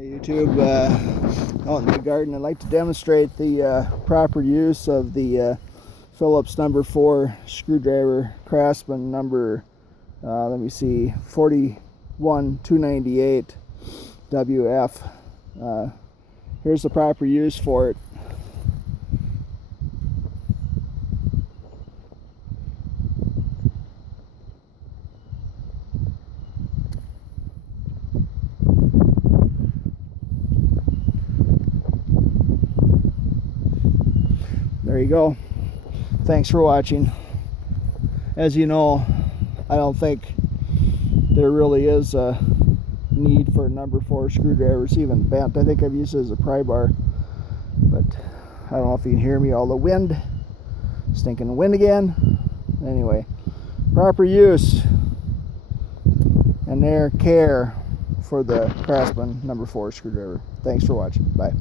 YouTube, out in the garden, I'd like to demonstrate the proper use of the Phillips number 4 screwdriver, Craftsman number, let me see, 41298 WF. Here's the proper use for it. There you go. Thanks for watching. As you know, I don't think there really is a need for number 4 screwdrivers, even bent. I think I've used it as a pry bar, but I don't know if you can hear me, all the wind, stinking wind again. Anyway, proper use and care for the Craftsman number 4 screwdriver. Thanks for watching. Bye.